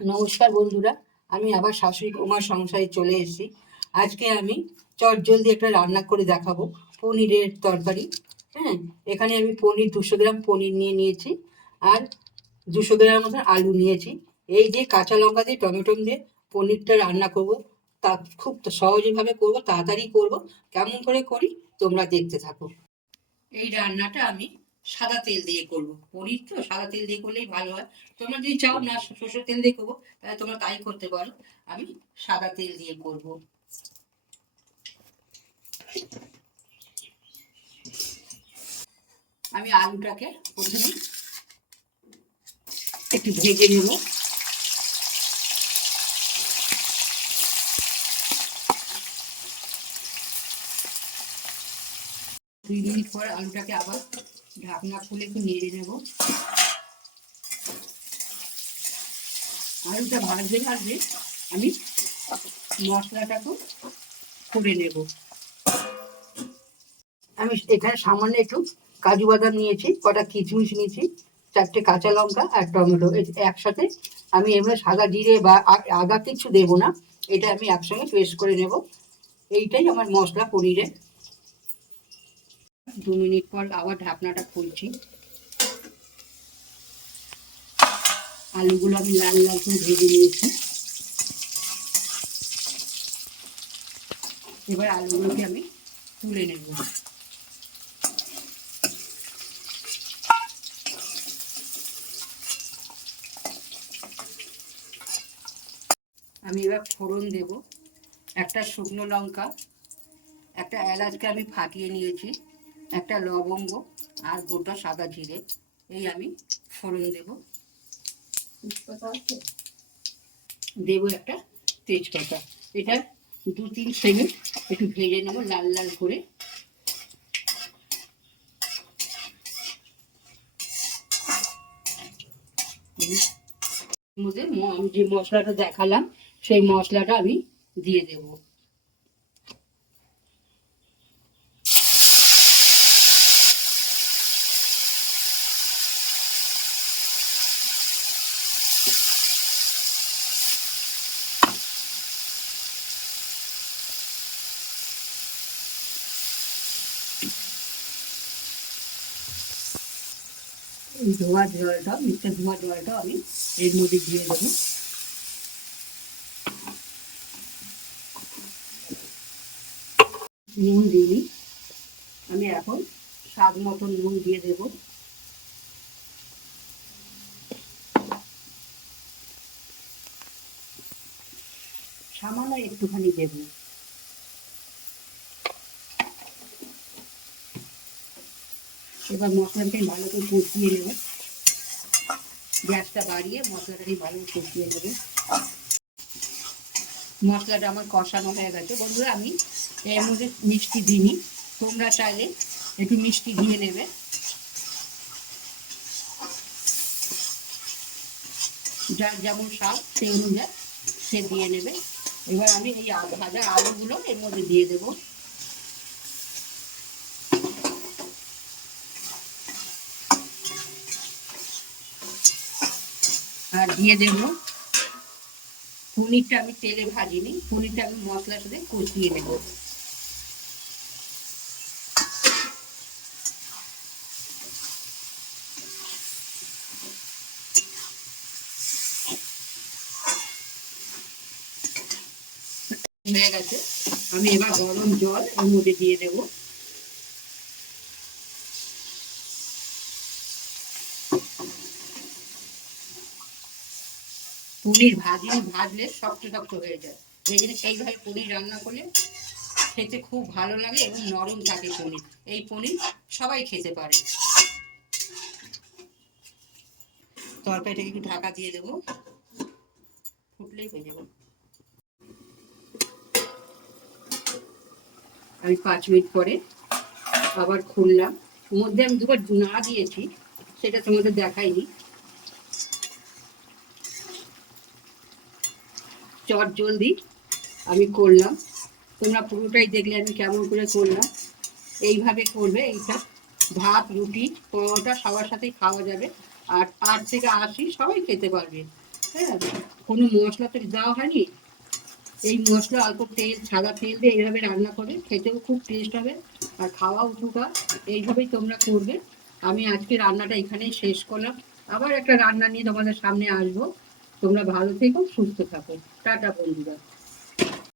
নমস্কার বন্ধুরা, আমি আবার শাশুড়ি কুমার সংসারে চলে এসেছি। আজকে আমি চট জলদি একটা রান্না করে দেখাবো, পনিরের তরকারি। হ্যাঁ এখানে আমি পনির দুশো গ্রাম পনির নিয়ে নিয়েছি আর দুশো গ্রাম মতন আলু নিয়েছি। এই যে কাঁচা লঙ্কা দিয়ে, টমেটো দিয়ে পনিরটা রান্না করব, তা খুব সহজভাবে করব, তাড়াতাড়ি করব, কেমন করে করি তোমরা দেখতে থাকো। এই রান্নাটা আমি সাদা তেল দিয়ে করব। পনির তো, সাদা তেল দিয়ে করলেই ভালো হয়। তোমরা যদি চাও না সর্ষের তেল দিয়ে করব, তাহলে তোমরা তাই করতে পারো। আমি সাদা তেল দিয়ে করব। আমি আলুটাকে প্রথমে একটু ভেজে নেব। দুই মিনিট পর আলুটাকে আবার ঢাকনা খুলে একটু নেড়ে নেব। আলুটা ভাজতে ভাজতে আমি মশলাটাকেও করে নেব। আমি এখানে সামান্য একটু কাজু বাদাম নিয়েছি, কটা কিচমিচ নিয়েছি, চারটে কাঁচা লঙ্কা আর টমেটো। একসাথে আমি এমনি সাদা জিরে বা আদা কিছু দেবো না, এটা আমি একসঙ্গে পেস্ট করে নেব। এইটাই আমার মশলা পনিরে দু মিনিট পর আবার ঢাকনাটা খুলছি। আলুগুলো আমি লাল লাল করে ভেজে নিয়েছি। এবার আলুগুলোকে আমি তুলে নেব। আমি এবার ফোড়ন দেব। একটা শুকনো লঙ্কা, একটা এলাচকে আমি ফাটিয়ে নিয়েছি। একটা লবঙ্গ আর গোটা সাদা জিরে, এই আমি ফোড়ন দেব। দেব একটা তেজপাতা। এটা দু তিন সেকেন্ড একটু ভেজে নেব লাল লাল করে। মধ্যে আমি যে মশলাটা দেখালাম, সেই মশলাটা আমি দিয়ে দেব। ধোয়া জলটা, মিথ্যা ধোয়া জলটা আমি এর মধ্যে দিয়ে দেবো। নুন দিইনি। আমি এখন স্বাদ মতো নুন দিয়ে দেব। সামান্য একটুখানি দেব। এবার মশলাটাকে ভালো করে কষিয়ে নেব। গ্যাসটা বাড়িয়ে মশলাটাকে ভালো করে কষিয়ে নেব। মশলাটা আমার কষানো হয়ে গেছে। বন্ধুরা, আমি এর মধ্যে মিষ্টি দিইনি। তোমরা চাইলে একটু মিষ্টি দিয়ে নেবে। যার যেমন স্বাদ সেই অনুযায়ী সে দিয়ে নেবে। এবার আমি এই ভাজা আলুগুলো এর মধ্যে দিয়ে দেবো। আর দিয়ে দেবো পনিরটা আমি তেলে ভাজিনি, পনিরটা আমি মশলার সাথে কষিয়ে নেব। হয়ে গেছে। আমি এবার গরম জল এর মধ্যে দিয়ে দেব। পনির ভাজি ভাজলে শক্ত শক্ত হয়ে যায়। এই জন্য এইভাবে পনির রান্না করলে খেতে খুব ভালো লাগে এবং নরম থাকে পনির। এই পনির সবাই খেতে পারে। তরকারিটাকে একটু ঢাকা দিয়ে দেবো। ফুটলেই হয়ে যাবে। আমি পাঁচ মিনিট পরে আবার খুললাম। মধ্যে আমি দুবার না দিয়েছি, সেটা তোমাদের দেখাইনি। চট জলদি আমি করলাম। তোমরা পুরোটাই দেখলে আমি কেমন করে করলাম। এইভাবে করবে এইটা। ভাত, রুটি, পরোটা সবার সাথেই খাওয়া যাবে। আর আট থেকে আশি সবাই খেতে পারবে। হ্যাঁ কোনো মশলা তো দেওয়া হয়নি। এই মশলা অল্প তেল, সাদা তেল দিয়ে এইভাবে রান্না করে খেতেও খুব টেস্ট হবে আর খাওয়া উপকার। এইভাবেই তোমরা করবে। আমি আজকে রান্নাটা এখানেই শেষ করলাম। আবার একটা রান্না নিয়ে তোমাদের সামনে আসব। তোমরা ভালো থেকো সুস্থ থাকো। টাটা বন্ধুরা।